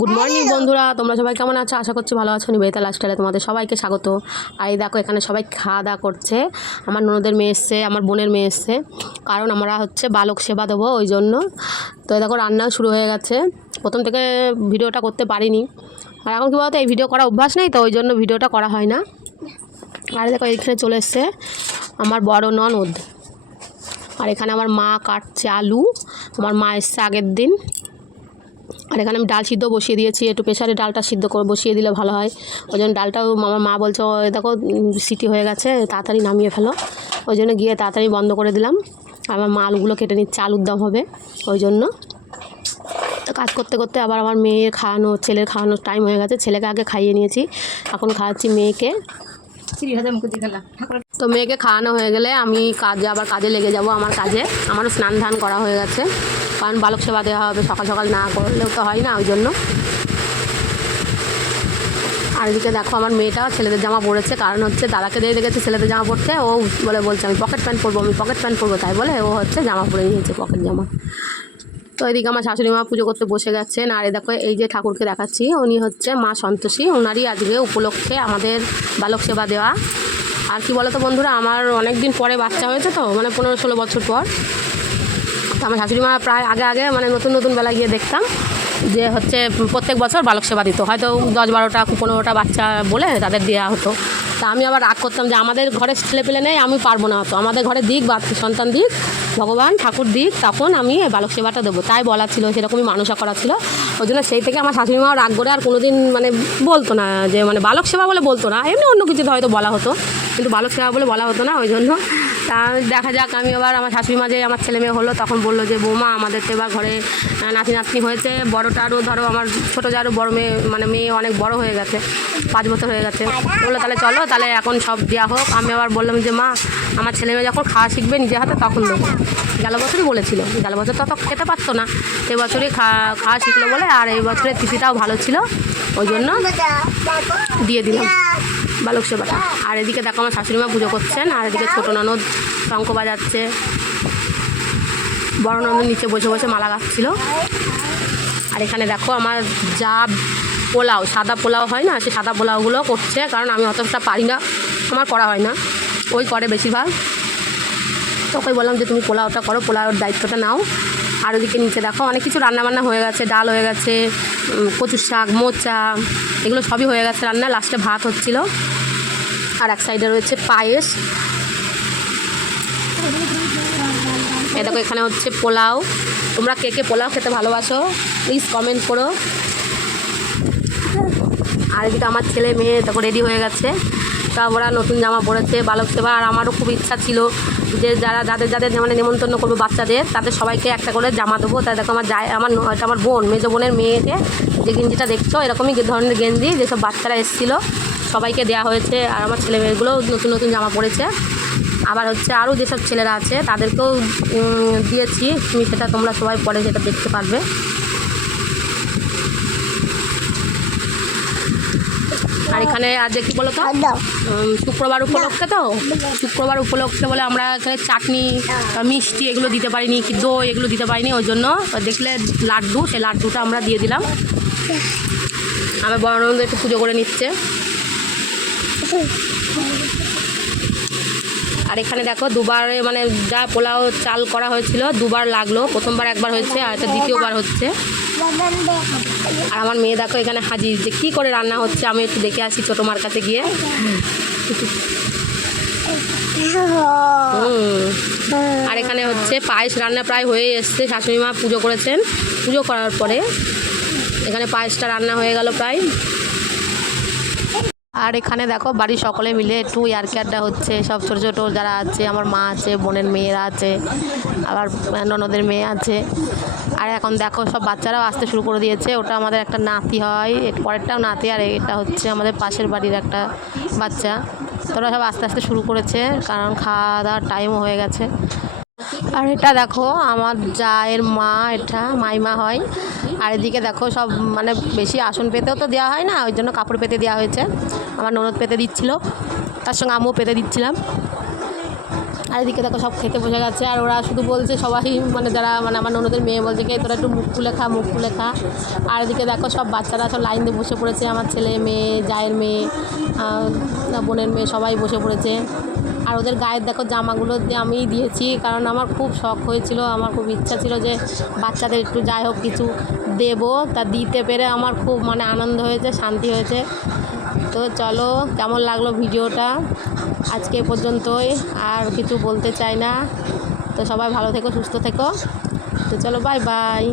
Good morning বন্ধুরা। তোমরা সবাই কেমন আছো? আশা করছি ভালো আছো। নিবেদিতা লাস্টাইলে তোমাদের সবাইকে স্বাগত। আর এই দেখো এখানে সবাই খাওয়া দাওয়া করছে। আমার ননদের মেয়ে এসছে আমার বোনের মেয়ে এসছে। কারণ আমরা হচ্ছে বালক সেবা দেবো ওই জন্য। তো এই দেখো রান্নাও শুরু হয়ে গেছে। প্রথম থেকে ভিডিওটা করতে পারিনি। আর এখন কী বলতো এই ভিডিও করা অভ্যাস নেই তো ওই জন্য ভিডিওটা করা হয় না। আর এই দেখো এইখানে চলে এসছে আমার বড় ননদ। আর এখানে আমার মা কাটছে আলু। আমার মা এসছে আগের দিন। আর এখানে আমি ডাল সিদ্ধ বসিয়ে দিয়েছি একটু প্রেশারে ডালটা সিদ্ধ করে বসিয়ে দিলে ভালো হয়। ওই জন্য ডালটাও আমার মা বলছে "ও, দেখো সিটি হয়ে গেছে তাড়াতাড়ি নামিয়ে ফেলো। ওই জন্য গিয়ে তাড়াতাড়ি বন্ধ করে দিলাম। আমার মা আলুগুলো কেটে নিচ্ছে আলুর দম হবে ওই জন্য। তো কাজ করতে করতে আবার আমার মেয়ের খাওয়ানো ছেলের খাওয়ানোর টাইম হয়ে গেছে ছেলেকে আগে খাইয়ে নিয়েছি। এখন খাওয়াচ্ছি মেয়েকে। তো মেয়েকে খাওয়ানো হয়ে গেলে আমি কাজে আবার কাজে লেগে যাব আমার কাজে। আমারও স্নান ধান করা হয়ে গেছে। কারণ বালক সেবা দেওয়া হবে, সকাল সকাল না করলেও তো হয় না, ওই জন্য। আর এদিকে দেখো আমার মেয়েটা ছেলেদের জামা পরেছে, কারণ হচ্ছে দাদাকে দিয়ে দেখেছে ছেলেদের জামা পরতে, ও বলে বলছে, আমি পকেট প্যান্ট পরবো, আমি পকেট প্যান্ট পরবো। তাই বলে ও হচ্ছে জামা পরে নিয়েছে পকেট জামা। তো এদিকে আমার শাশুড়ি মা পুজো করতে বসে গেছেন, আর এ দেখো এই যে ঠাকুরকে দেখাচ্ছি, উনি হচ্ছে মা সন্তোষী ওনারই আজকে উপলক্ষে আমাদের বালক সেবা দেওয়া। আর কি বলতো বন্ধুরা, আমার অনেক দিন পরে বাচ্চা হয়েছে তো মানে পনেরো ষোলো বছর পর। তো আমার শাশুড়ি মা প্রায় আগে আগে মানে নতুন নতুন বেলা গিয়ে দেখতাম যে হচ্ছে প্রত্যেক বছর বালক সেবা দিত। হয়তো দশ বারোটা, পনেরোটা বাচ্চা বলে তাদের দেওয়া হতো। তা আমি আবার রাগ করতাম যে আমাদের ঘরে ছেলে পেলে নেই, আমি পারব না হতো আমাদের ঘরে দিক, বা সন্তান দিক, ভগবান, ঠাকুর দিক, তখন আমি বালক সেবাটা দেবো। তাই বলা ছিল, সেরকমই মানুষা করা ছিল। ওই জন্য সেই থেকে আমার শাশুড়ি মাও রাগ করে আর কোনোদিন মানে বলতো না যে মানে বালক সেবা বলে বলতো না। এমনি অন্য কিছুতে হয়তো বলা হতো। কিন্তু বালক সেবা বলে বলা হতো না, ওই জন্য তা দেখা যাক, আমি আবার আমার শাশুড়ি মা যে আমার ছেলে মেয়ে হলো, তখন বলল যে, বৌমা, আমাদের তো এবার ঘরে নাতি নাতনি হয়েছে। বড়টারও ধরো, আমার ছোটো যারও বড় মেয়ে মানে মেয়ে অনেক বড় হয়ে গেছে, পাঁচ বছর হয়ে গেছে। বলল, তাহলে চলো, তাহলে এখন সব দেওয়া হোক। আমি আবার বললাম যে, মা, আমার ছেলে মেয়ে যখন খাওয়া শিখবে নিজে হাতে, তখন দেবো। গেল বছরই বলেছিল। গেল বছর তো খেতে পারতো না। এবছরই খাওয়া খাওয়া শিখলো বলে, আর এই বছরের তিথিটাও ভালো ছিল। ওই জন্য দিয়ে দিলাম। বালক সেবাটা আর এদিকে দেখো আমার শাশুড়ি মা পুজো করছেন, আর এদিকে ছোটো ননদ শঙ্খ বাজাচ্ছে। বড় ননদ নিচে বসে বসে মালা গাচ্ছিল। আর এখানে দেখো আমার যা পোলাও, সাদা পোলাও হয় না, সেই সাদা পোলাওগুলো করছে, কারণ আমি অতটা পারি না, আমার করা হয় না। ওই করে বেশিরভাগ। তোকে বললাম যে, তুমি পোলাওটা করো, পোলাওর দায়িত্বটা নাও। আর ওদিকে নিচে দেখো অনেক কিছু রান্নাবান্না হয়ে গেছে, ডাল হয়ে গেছে কচুর শাক, মোচা, এগুলো সবই হয়ে গেছে রান্না লাস্টে ভাত হচ্ছিল। আর এক সাইডে রয়েছে পায়েস। এ দেখো, এখানে হচ্ছে পোলাও। তোমরা কে কে পোলাও খেতে ভালোবাসো প্লিজ কমেন্ট করো। আর এদিকে আমার ছেলে মেয়ে, দেখো রেডি হয়ে গেছে। তা ওরা নতুন জামা পরেছে, বালক সেবা, আর আমারও খুব ইচ্ছা ছিল যে যারা, যাদের যাদের মানে নেমন্তন্ন করব বাচ্চাদের, তাদের সবাইকে একটা করে জামা দেবো। তাই দেখো আমার যায়, আমার আমার বোন, মেজো বোনের মেয়েকে যে গেঞ্জিটা দেখছ, এরকমই ধরনের গেঞ্জি যেসব বাচ্চারা এসেছিল, সবাইকে দেওয়া হয়েছে। আর আমার ছেলে মেয়েগুলোও নতুন নতুন জামা পরেছে। আবার হচ্ছে আরও যেসব ছেলেরা আছে, তাদেরকেও দিয়েছি। তুমি সেটা তোমরা সবাই পরে সেটা দেখতে পারবে। আর এখানে আজ কি বলো তো শুক্রবার উপলক্ষে তো? শুক্রবার উপলক্ষে বলে আমরা এখানে চাটনি মিষ্টি এগুলো দিতে পারিনি কি দই এগুলো দিতে পারিনি ওই জন্য দেখলে লাড্ডু সেই লাড্ডুটা আমরা দিয়ে দিলাম। আমার বড় একটু পুজো করে নিচ্ছে। আর এখানে দেখো দুবারে মানে যা পোলাও চাল করা হয়েছিল দুবার লাগল। প্রথমবার একবার হয়েছে আর এটা দ্বিতীয়বার হচ্ছে। আর আমার মেয়ে দেখো এখানে হাজির যে কি করে রান্না হচ্ছে, আমি একটু দেখে আসি ছোটো মার কাছে গিয়ে। আর এখানে হচ্ছে পায়েস রান্না প্রায় হয়ে এসছে শাশুড়ি মা পুজো করেছেন। পুজো করার পরে এখানে পায়েসটা রান্না হয়ে গেল প্রায়। আর এখানে দেখো বাড়ির সকলে মিলে একটু ইয়ারকি আড্ডা হচ্ছে। সব ছোটো ছোটো যারা আছে, আমার মা আছে, বোনের মেয়েরা আছে, আবার ননদের মেয়ে আছে। আর এখন দেখো সব বাচ্চারাও আসতে শুরু করে দিয়েছে। ওটা আমাদের একটা নাতি হয় পরেরটাও নাতি, আর এটা হচ্ছে আমাদের পাশের বাড়ির একটা বাচ্চা। তোরা সব আস্তে আস্তে শুরু করেছে, কারণ খাওয়া দাওয়ার টাইমও হয়ে গেছে। আর এটা দেখো, আমার জায়ের মা, এটা মাইমা হয়। আর এদিকে দেখো সব মানে বেশি আসন পেতেও তো দেওয়া হয় না, ওই জন্য কাপড় পেতে দেওয়া হয়েছে। আমার ননদ পেতে দিচ্ছিল, তার সঙ্গে আমিও পেতে দিচ্ছিলাম। আর এদিকে দেখো সব খেতে বসে গেছে, আর ওরা শুধু বলছে সবাই মানে যারা মানে আমার ননদের মেয়ে বলছে কি তোরা একটু মুখ তুলে খা, মুখ তুলে খা। আর এদিকে দেখো সব বাচ্চারা সব লাইন দিয়ে বসে পড়েছে, আমার ছেলে মেয়ে, জায়ের মেয়ে বোনের মেয়ে সবাই বসে পড়েছে। আর ওদের গায়ের দেখো জামাগুলো আমিই দিয়েছি, কারণ আমার খুব শখ হয়েছিল, আমার খুব ইচ্ছা ছিল যে বাচ্চাদের একটু যাই হোক কিছু দেবো, তা দিতে পেরে আমার খুব মানে আনন্দ হয়েছে, শান্তি হয়েছে। তো চলো, কেমন লাগল ভিডিওটা? আজকে পর্যন্তই, আর কিছু বলতে চাই না। তো সবাই ভালো থেকো, সুস্থ থেকো। তো চলো বাই বাই